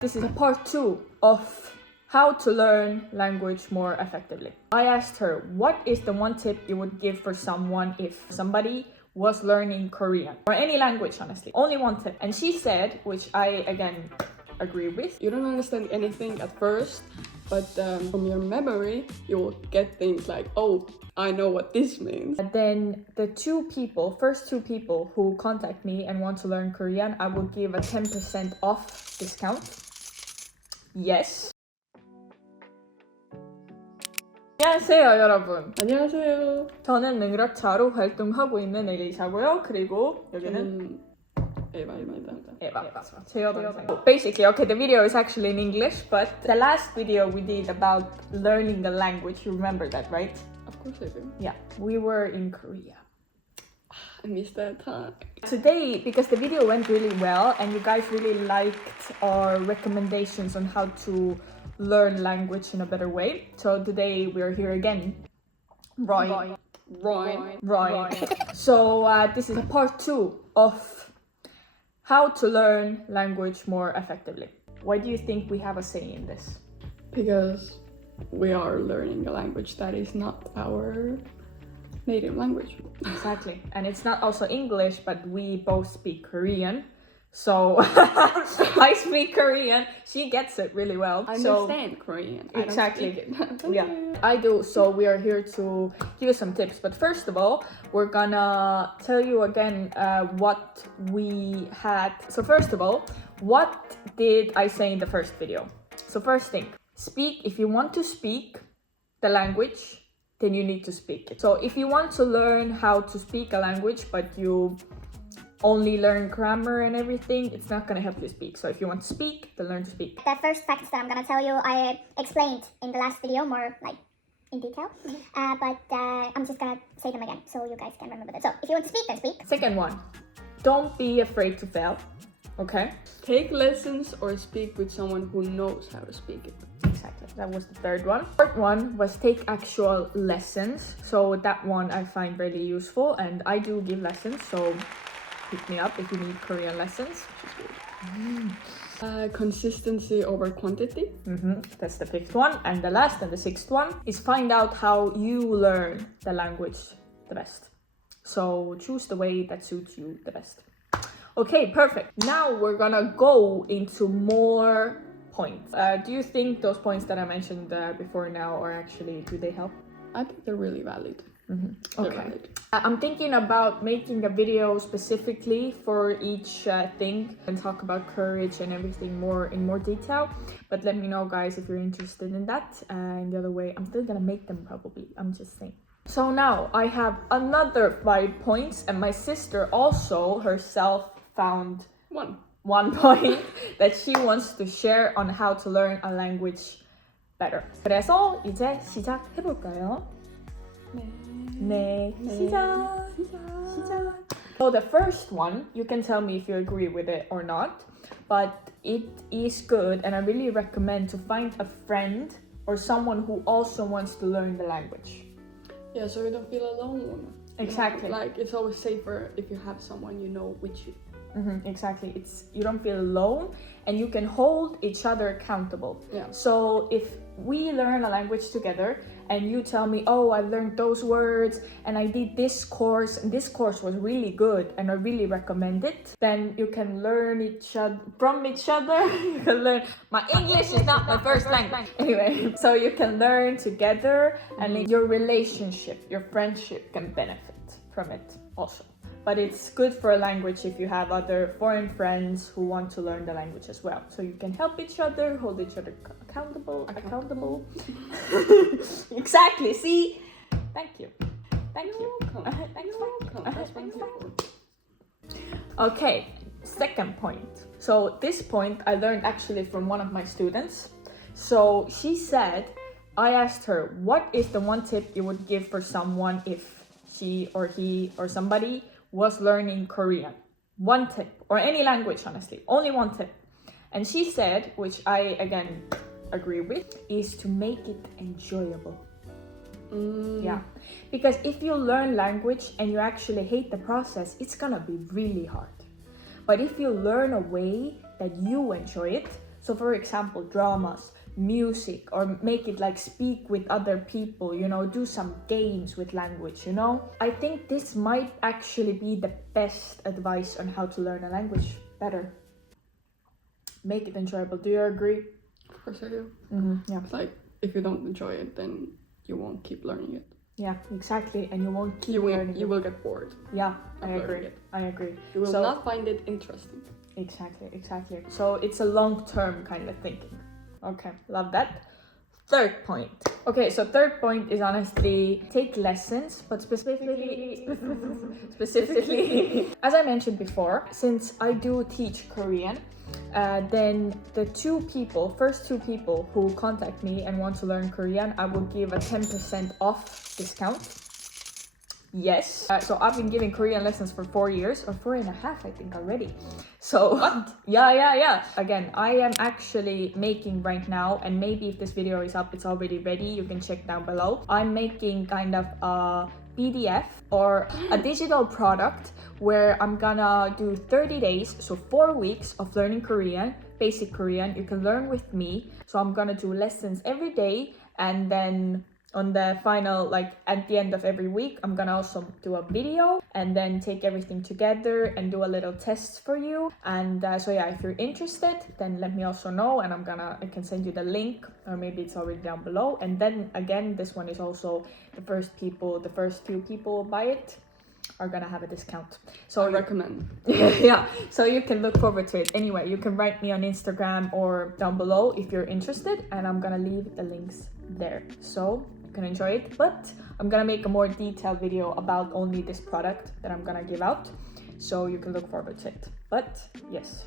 This is a part 2 of how to learn language more effectively. I asked her, what is the one tip you would give for someone if somebody was learning Korean or any language, honestly? Only one tip. And she said, which I again agree with, You don't understand anything at first, but from your memory, you will get things like, oh, I know what this means. and then the first two people who contact me and want to learn Korean, I will give a 10% off discount. Yes. 안녕하세요, 여러분. 안녕하세요. 저는 능력자로 활동하고 있는 엘리사고요. 그리고 여기는 에바입니다. Eva. Basically, okay, the video is actually in English, but the last video we did about learning a language, you remember that, right? Of course I do. Yeah, we were in Korea. I missed that time. Today, because the video went really well and you guys really liked our recommendations on how to learn language in a better way, so today we're here again. Right. So this is a part 2 of how to learn language more effectively. Why do you think we have a say in this? Because we are learning a language that is not our native language. Exactly. And it's not also English, but we both speak Korean. So I speak Korean. She gets it really well. I understand Korean. Exactly. I don't speak it. Yeah, I do. So we are here to give you some tips. But first of all, we're gonna tell you again what we had. So first of all, what did I say in the first video? So first thing, speak. If you want to speak the language, then you need to speak it. So if you want to learn how to speak a language, but you only learn grammar and everything, it's not gonna help you speak. So if you want to speak, then learn to speak. The first facts that I'm gonna tell you, I explained in the last video more like in detail, but I'm just gonna say them again so you guys can remember that. So if you want to speak, then speak. Second one, don't be afraid to fail. Okay? Take lessons or speak with someone who knows how to speak it. Exactly. That was the third one. Third one was take actual lessons. So that one I find really useful, and I do give lessons, so hit me up if you need Korean lessons. Consistency over quantity. That's the fifth one. And the last and the sixth one is find out how you learn the language the best. So choose the way that suits you the best. Okay, perfect. Now we're gonna go into more points. Do you think those points that I mentioned before now are actually, do they help? I think they're really valid. Okay. I'm thinking about making a video specifically for each thing and talk about courage and everything in more detail. But let me know, guys, if you're interested in that. And the other way, I'm still gonna make them probably. I'm just saying. So now I have another 5 points, and my sister also herself found one point that she wants to share on how to learn a language better. 그래서 이제 시작해볼까요? 네, 시작. So the first one, you can tell me if you agree with it or not, but it is good, and I really recommend to find a friend or someone who also wants to learn the language. Yeah, so you don't feel alone. Exactly. Like it's always safer if you have someone you know with you. Exactly. You don't feel alone, and you can hold each other accountable. Yeah. So if we learn a language together and you tell me, oh, I learned those words and I did this course and this course was really good and I really recommend it, then you can learn from each other. You can learn. My English is not my first language. Anyway, so you can learn together, and your relationship, your friendship can benefit from it also. But it's good for a language if you have other foreign friends who want to learn the language as well. So you can help each other, hold each other accountable. Exactly. See? Thank you. Thank you. That's wonderful. Okay, second point. So this point I learned actually from one of my students. So she said, I asked her, what is the one tip you would give for someone if she or he or somebody was learning Korean? One tip, or any language, honestly, only one tip. And she said, which I again agree with, is to make it enjoyable. Yeah, because if you learn language and you actually hate the process, it's gonna be really hard. But if you learn a way that you enjoy it, So for example, dramas, music, or make it like speak with other people, you know, do some games with language, you know. I think this might actually be the best advice on how to learn a language better. Make it enjoyable. Do you agree? Of course I do. Yeah. Like, if you don't enjoy it, then you won't keep learning it. Yeah, exactly. And you won't keep You learning. will get bored. Yeah, I of learning agree. it. I agree. You will So- not find it interesting. Exactly. So it's a long-term kind of thinking. Okay, love that. Third point. Okay, so third point is honestly take lessons, but specifically, as I mentioned before, since I do teach Korean, then the first two people who contact me and want to learn Korean, I will give a 10% off discount. Yes. So I've been giving Korean lessons for 4 years, or 4.5, I think already. So what? Yeah. Again, I am actually making right now, and maybe if this video is up, it's already ready. You can check down below. I'm making kind of a PDF or a digital product where I'm gonna do 30 days, so 4 weeks of learning Korean, basic Korean. You can learn with me. So I'm gonna do lessons every day, and then on the final, like at the end of every week, I'm gonna also do a video and then take everything together and do a little test for you. And so yeah, if you're interested, then let me also know, and I can send you the link, or maybe it's already down below. And then again, this one is also the first few people buy it are gonna have a discount. So I recommend. yeah, so you can look forward to it. Anyway, you can write me on Instagram or down below if you're interested, and I'm gonna leave the links there so you can enjoy it. But I'm gonna make a more detailed video about only this product that I'm gonna give out, so you can look forward to it. But yes,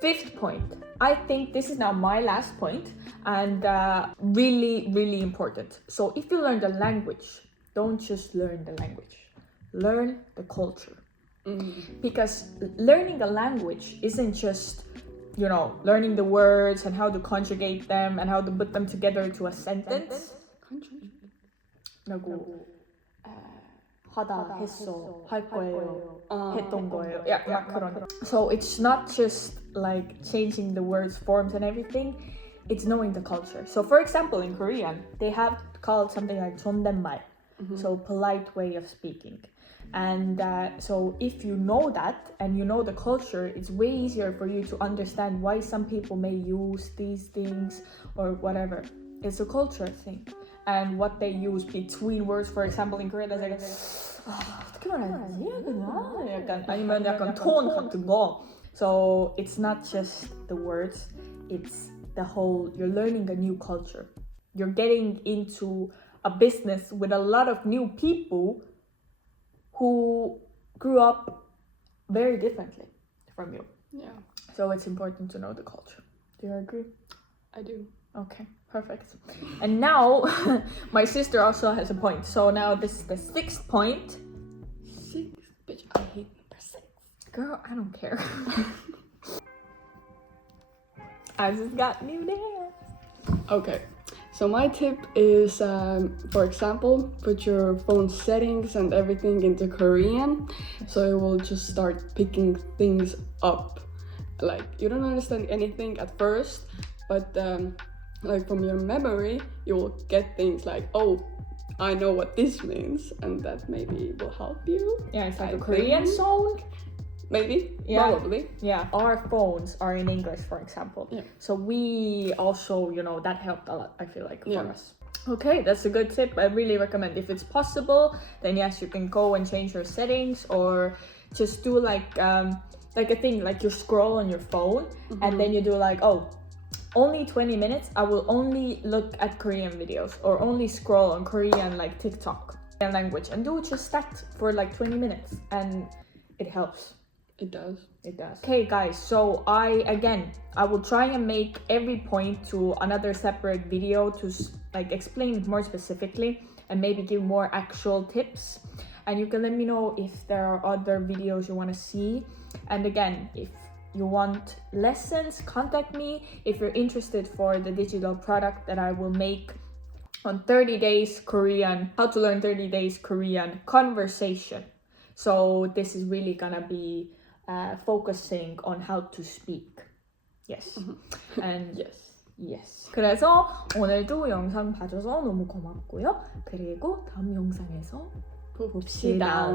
fifth point. I think this is now my last point, and really important. So if you learn the language, don't just learn the language, learn the culture. Because learning a language isn't just, you know, learning the words and how to conjugate them and how to put them together to a sentence. 하다, 했어, 할 거예요, 했던 거예요. Yeah, 그런 거. So it's not just like changing the words, forms and everything. It's knowing the culture. So for example, in Korean, they have called something like 존댓말. So polite way of speaking. And so if you know that and you know the culture, it's way easier for you to understand why some people may use these things or whatever. It's a culture thing. And what they use between words, for example, in Korean, there's like 어떻게 말하지? 그냥 약간 아니면 약간 톤 같은 거. So it's not just the words, it's the whole, you're learning a new culture. You're getting into a business with a lot of new people who grew up very differently from you. Yeah. So it's important to know the culture. Do you agree? I do. Okay, perfect. And now my sister also has a point. So now this is the sixth point. 6? Bitch, I hate number 6. Girl, I don't care. I just got new nails. Okay. So my tip is, for example, put your phone settings and everything into Korean, so it will just start picking things up. Like, you don't understand anything at first, but like from your memory, you will get things like, oh, I know what this means, and that maybe will help you. Yeah, it's like I a Korean think. song. Maybe, Yeah. probably. Yeah, our phones are in English, for example. Yeah. So we also, you know, that helped a lot, I feel like, for Yeah. us. Okay, that's a good tip. I really recommend. If it's possible, then yes, you can go and change your settings, or just do like a thing, like you scroll on your phone and then you do like, oh, only 20 minutes, I will only look at Korean videos, or only scroll on Korean, like TikTok and language, and do just that for like 20 minutes, and it helps. It does. It does. Okay, guys, so I will try and make every point to another separate video to like explain more specifically and maybe give more actual tips. And you can let me know if there are other videos you want to see. And again, if you want lessons, contact me. If you're interested for the digital product that I will make on 30 days Korean, how to learn 30 days Korean conversation. So this is really gonna be focusing on how to speak. Yes. And Yes. yes. 그래서 오늘도 영상 봐줘서 너무 고맙고요. 그리고 다음 영상에서 봅시다.